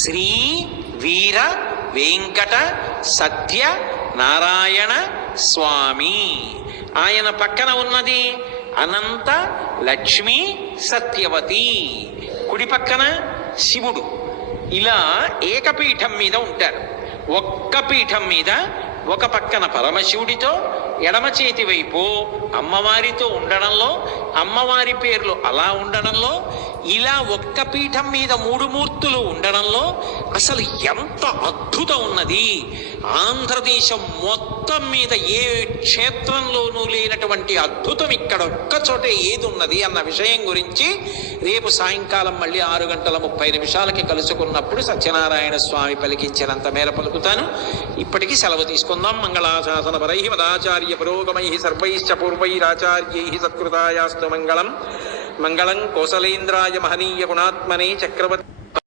శ్రీ వీర వెంకట సత్య నారాయణ స్వామి. ఆయన పక్కన ఉన్నది అనంత లక్ష్మీ సత్యవతి. కుడి పక్కన శివుడు. ఇలా ఏకపీఠం మీద ఉంటారు. ఒక్క పీఠం మీద ఒక పక్కన పరమశివుడితో, ఎడమ చేతి వైపు అమ్మవారితో ఉండడంలో, అమ్మవారి పేర్లు అలా ఉండడంలో, ఇలా ఒక్క పీఠం మీద మూడు మూర్తులు ఉండడంలో అసలు ఎంత అద్భుతం ఉన్నది. ఆంధ్రదేశం మొత్తం మీద ఏ క్షేత్రంలోనూ లేనటువంటి అద్భుతం ఇక్కడ ఒక్క చోటే ఏది ఉన్నది అన్న విషయం గురించి రేపు సాయంకాలం మళ్ళీ 6:30 కలుసుకున్నప్పుడు సత్యనారాయణ స్వామి పలికించినంత మేర పలుకుతాను. ఇప్పటికీ సెలవు తీసుకుందాం. మంగళాశాసన పరై మదాచార్య పురోగమై సర్వైశ్చ పూర్వైరాచార్యై సత్కృతాయాస్తు మంగళం. మంగళం కోసలేంద్రాయ మహనీయ గుణాత్మనే చక్రవర్తి